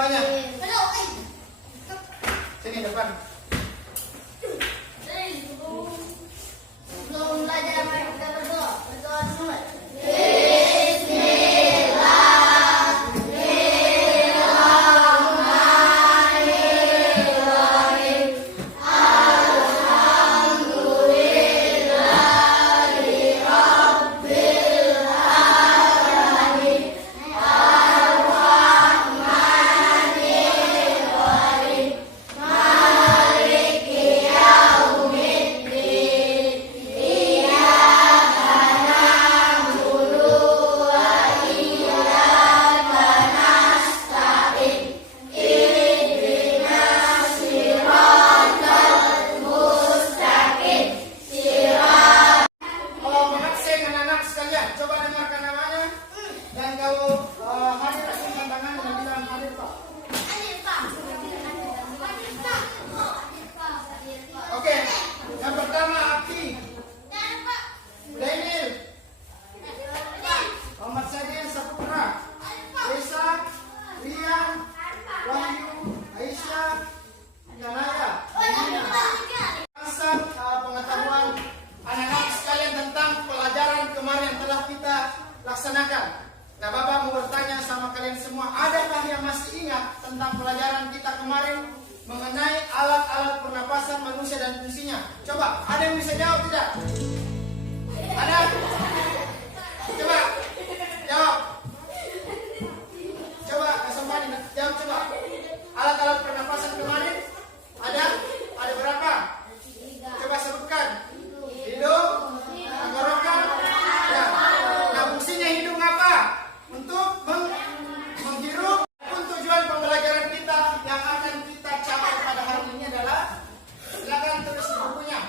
mahasiswanya. Sini depan. Belum belajar mari kita berdoa. Berdoa dulu. Laksanakan. Nah, Bapak mau bertanya sama kalian semua, adakah yang masih ingat tentang pelajaran kita kemarin mengenai alat-alat pernapasan manusia dan fungsinya? Coba, ada yang bisa jawab tidak? Ada? Coba, jawab. Coba, kesempatan jawab coba. Alat-alat pernapasan kemarin ada? Ada berapa? Coba sebutkan. Hidung, tenggorokan. Ya. Nah, fungsinya hidung apa? Untuk menghirup. Pun tujuan pembelajaran kita yang akan kita capai pada hari ini adalah, silakan tulis di bukunya.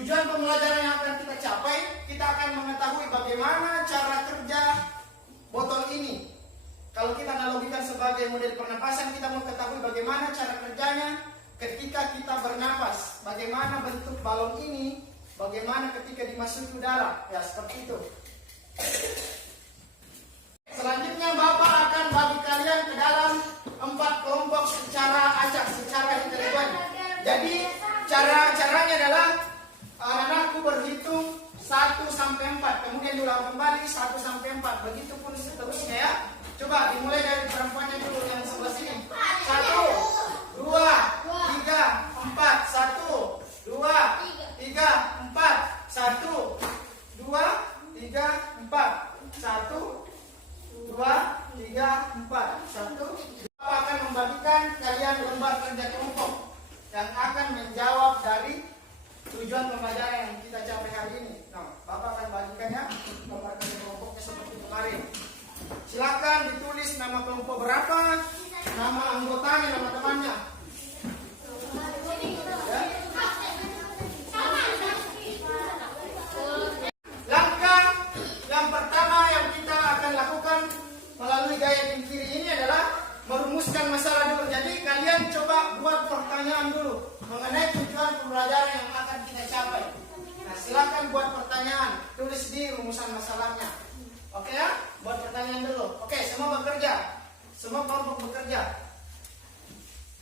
Tujuan pembelajaran yang akan kita capai, kita akan mengetahui bagaimana cara kerja botol ini. Kalau kita analogikan sebagai model pernapasan, kita mau ketahui bagaimana cara kerjanya ketika kita bernapas. Bagaimana bentuk balon ini, bagaimana ketika dimasuki udara. Ya, seperti itu. Selanjutnya Bapak akan bagi kalian ke dalam 4 kelompok secara acak, secara intelijen. Jadi caranya adalah anak-anakku berhitung 1 sampai 4, kemudian diulang kembali 1 sampai 4, begitupun seterusnya ya. Coba dimulai dari perempuannya dulu yang sebelah sini. 1, 2, 3, 4, 1, 2, 3, 4, 1, 2, 3, 4, 1, 2, 3, 4, 1. Bapak akan membagikan kalian lembar kerja kelompok yang akan menjawab dari tujuan pembelajaran yang kita capai hari ini. Nah, Bapak akan bagikannya lembar kerja kelompoknya seperti kemarin. Silakan ditulis nama kelompok berapa, nama anggotanya, nama temannya. Ya. Langkah yang pertama yang kita akan lakukan melalui gaya tim kiri ini adalah merumuskan masalah dulu. Jadi kalian coba buat pertanyaan dulu mengenai tujuan pembelajaran yang akan kita capai. Nah, silakan buat pertanyaan, tulis di rumusan masalahnya. Oke ya, buat pertanyaan dulu. Oke, semua bekerja, semua kelompok bekerja.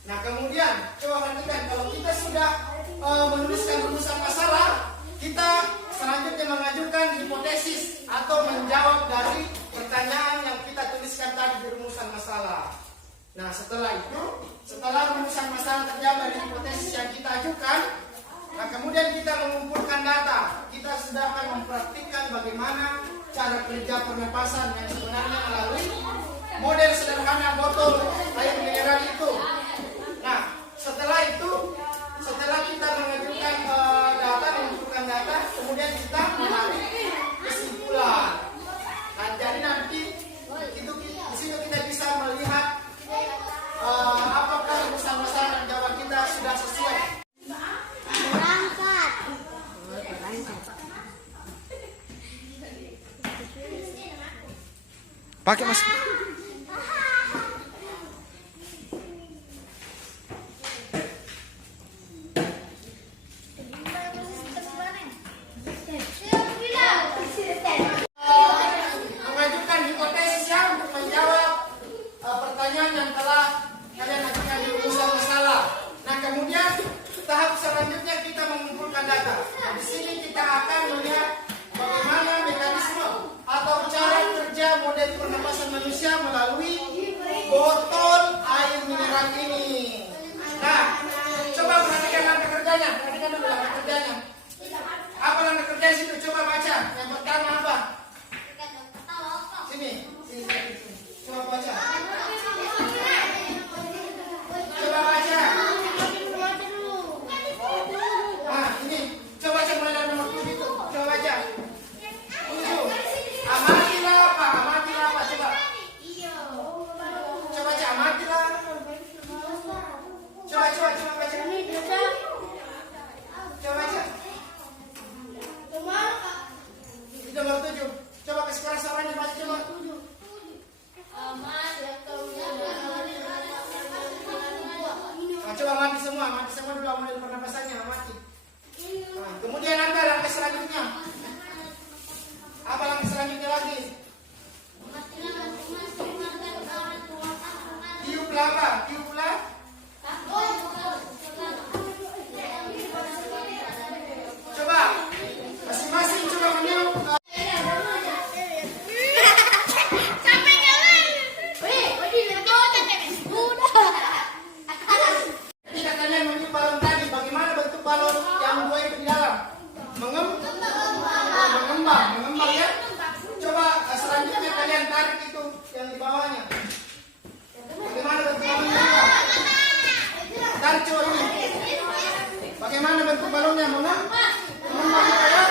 Nah, kemudian coba perhatikan, kalau kita sudah menuliskan rumusan masalah, kita selanjutnya mengajukan hipotesis atau menjawab dari pertanyaan yang kita tuliskan tadi di rumusan masalah. Nah, setelah itu, setelah rumusan masalah terjawab dari hipotesis yang kita ajukan, nah kemudian kita mengumpulkan data. Kita sudah akan mempraktikkan bagaimana cara kerja pernapasan yang sebenarnya melalui model sederhana botol air mineral itu. Nah, setelah itu, setelah kita mengajukan data, mengumpulkan data, kemudian kita menarik kesimpulan. Nah, jadi nanti itu di situ kita bisa melihat apakah rumusan-rumusan jawaban kita sudah sesuai. Berangkat. Pakai mas. Mengajukan hipotesis yang untuk menjawab pertanyaan yang telah kalian ajukan di rumusan masalah. Nah, kemudian tahap selanjutnya kita mengumpulkan data. Nah, di sini kita akan melihat bagaimana mekanisme atau cara kerja model pernapasan manusia melalui botol air mineral ini. Nah, coba perhatikan langkah kerjanya. Perhatikan dulu langkah kerjanya. Apa langkah kerja situ? Coba baca. Yang pertama apa? Sini. Coba baca. Coba baca. Nah, ini. Coba baca mulai dari nomor 7 itu. Coba baca. 7. Amatilah apa? Amatilah apa? Coba. Coba baca. Amatilah. Coba baca. Coba baca. Itu nomor 7. Coba kasih keras suaranya baca coba. Nah, coba mati semua dulu model pernapasannya mati. Nah, kemudian ada langkah selanjutnya. Apa langkah selanjutnya lagi? Tiuplah apa? Tiuplah. Coba masing-masing coba meniup. Ketika kalian meniup balon tadi, bagaimana bentuk balon yang dua itu di dalam? Mengembang ya. Coba selanjutnya kalian tarik itu yang di bawahnya. Bagaimana bentuk balonnya? Tarik coba ini. Bagaimana bentuk balonnya? Mengembang ya.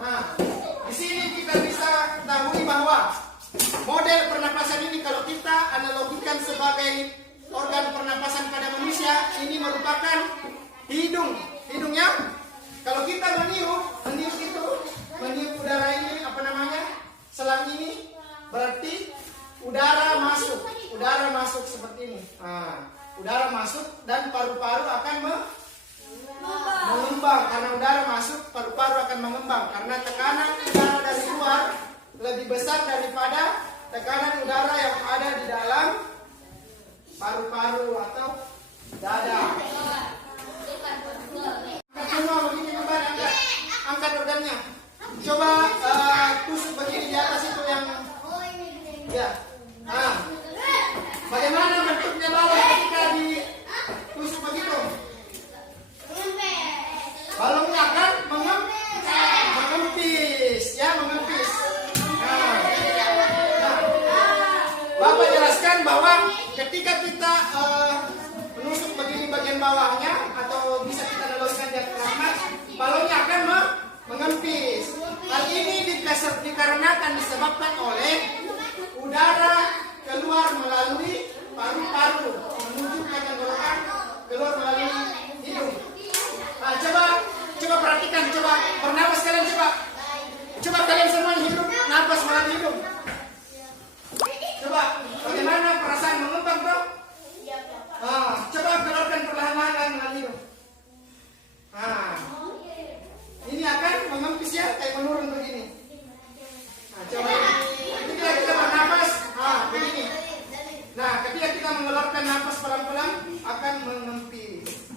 Nah, di sini kita bisa ketahui bahwa model pernapasan ini kalau kita analogikan sebagai organ pernapasan pada manusia, ini merupakan hidung. Hidungnya, kalau kita meniup udara ini, selang ini, berarti udara masuk seperti ini. Nah, udara masuk dan paru-paru akan mengembang. Karena udara masuk, paru-paru akan mengembang. Karena tekanan udara dari luar lebih besar daripada tekanan udara yang ada di dalam paru-paru atau dada. Semua begini kembali, angkat organnya. Coba tusuk begini di atas itu yang ya. Nah, bagaimana bentuknya balon ketika ditusuk begitu? Balonnya akan mengempis, ya mengempis. Nah, Bapak jelaskan bahwa ketika kita menusuk begini bagian bawahnya atau bisa kita analogikan di atas, balonnya akan mengempis. Hal ini dikarenakan disebabkan oleh udara keluar melalui paru-paru menuju ke tenggorokan, keluar melalui hidung. Nah, coba perhatikan, coba bernapas kalian, coba kalian semua hidup napas melalui hidung. Coba bagaimana perasaan mengembang toh? Nah, coba keluarkan perlahan-lahan melalui hidung. Nah, ini akan mengempis ya, kayak menurun begini. Nah, coba ketika kita bernapas, begini. Nah, ketika kita mengeluarkan napas pelan-pelan akan mengempis.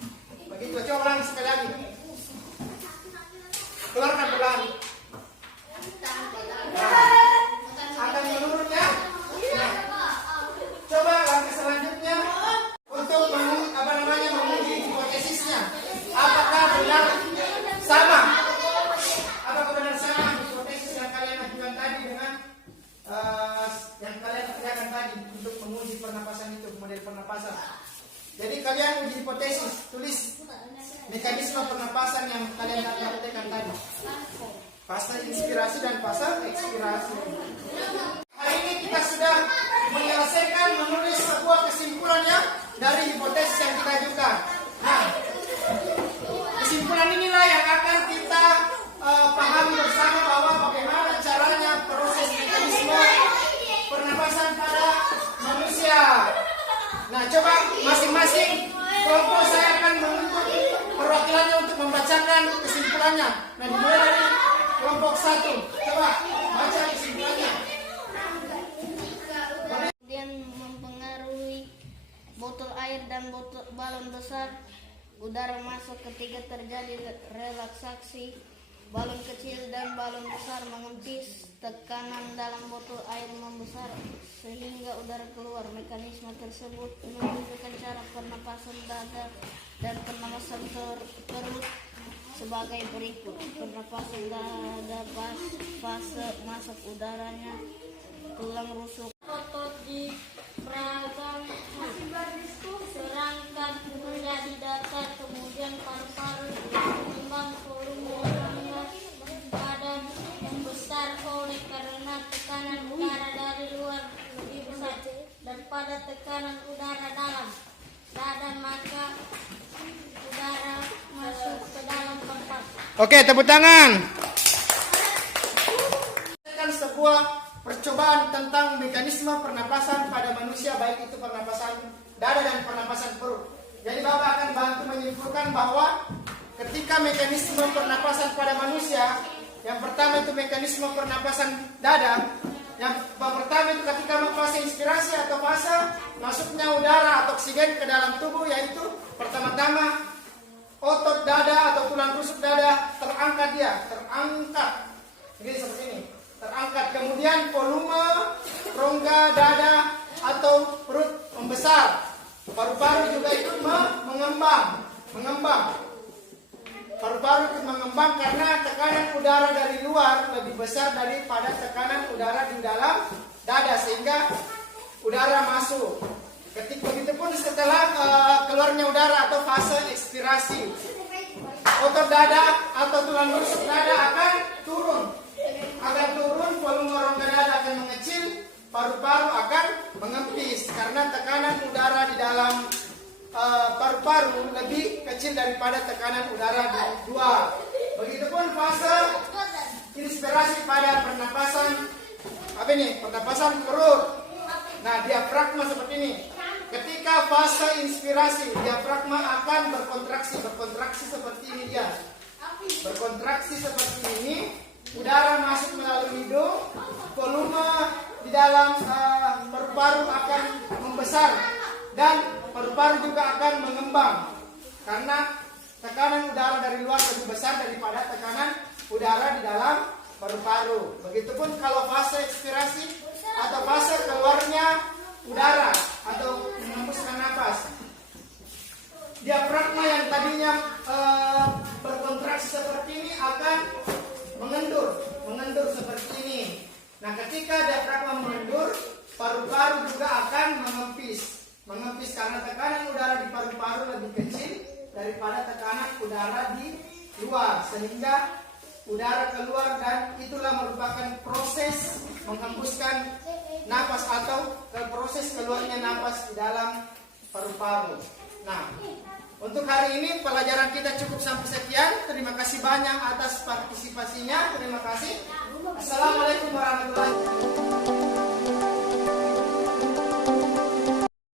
Begitu, coba ulang sekali lagi. Keluarkan pelan. Nah, akan menurun ya. Nah, coba langkah selanjutnya untuk menguji hipotesisnya. Apakah benar sama? Apakah benar kalian uji hipotesis, tulis mekanisme pernapasan yang kalian praktekkan tadi. Fase inspirasi dan fase ekspirasi. Hari ini kita sudah menyelesaikan menulis sebuah kesimpulan yang dari hipotesis yang kita ajukan. Nah, kesimpulan inilah yang akan kita pahami bersama bahwa bagaimana caranya proses mekanisme pernapasan pada manusia. Nah, coba masing-masing kelompok saya akan membentuk perwakilannya untuk membacakan kesimpulannya. Nah, dimulai dari kelompok 1. Coba baca kesimpulannya. Kemudian mempengaruhi botol air dan balon besar. Udara masuk ketika terjadi relaksasi. Balon kecil dan balon besar mengempis. Tekanan dalam botol air membesar sehingga udara keluar. Mekanisme tersebut menunjukkan cara pernapasan dada dan pernapasan perut sebagai berikut. Pernapasan dada fase masuk udaranya, tulang rusuk, otot di peragaan, serangkat menjadi datar, kemudian paru-paru mengembang, volume rongga badan membesar oleh karena tekanan udara dari luar lebih besar daripada tekanan udara dalam dada, maka udara masuk ke dalam tempat. Oke, tepuk tangan. Sebuah percobaan tentang mekanisme pernapasan pada manusia, baik itu pernapasan dada dan pernapasan perut. Jadi Bapak akan bantu menyimpulkan bahwa ketika mekanisme pernapasan pada manusia, yang pertama itu mekanisme pernapasan dada. Yang pertama itu ketika fase inspirasi atau fase masuknya udara atau oksigen ke dalam tubuh, yaitu pertama-tama otot dada atau tulang rusuk dada terangkat jadi seperti ini, terangkat. Kemudian volume rongga dada atau perut membesar. Paru-paru juga ikut mengembang. Paru-paru ikut mengembang karena tekanan udara dari luar lebih besar daripada tekanan udara di dalam dada, sehingga udara masuk. Begitu pun setelah keluarnya udara atau fase ekspirasi, otot dada atau tulang rusuk dada akan turun. Volume rongga dada akan mengecil, paru-paru akan mengempis karena tekanan udara di dalam paru-paru lebih kecil daripada tekanan udara di luar. Begitupun fase inspirasi pada pernapasan pernapasan perut. Nah, diafragma seperti ini. Ketika fase inspirasi, diafragma akan berkontraksi seperti ini dia. Berkontraksi seperti ini, udara masuk melalui hidung, volume di dalam paru-paru akan membesar dan paru-paru juga akan mengembang karena tekanan udara dari luar lebih besar daripada tekanan udara di dalam paru-paru. Begitupun kalau fase ekspirasi atau fase keluarnya udara atau menghembuskan napas, diafragma yang tadinya berkontraksi seperti ini akan mengendur seperti ini. Nah, ketika diafragma mengendur, paru-paru juga akan mengempis karena tekanan udara di paru-paru lebih kecil daripada tekanan udara di luar, sehingga udara keluar, dan itulah merupakan proses menghembuskan napas atau proses keluarnya napas di dalam paru-paru. Nah, untuk hari ini pelajaran kita cukup sampai sekian. Terima kasih banyak atas partisipasinya. Terima kasih. Assalamualaikum warahmatullahi wabarakatuh.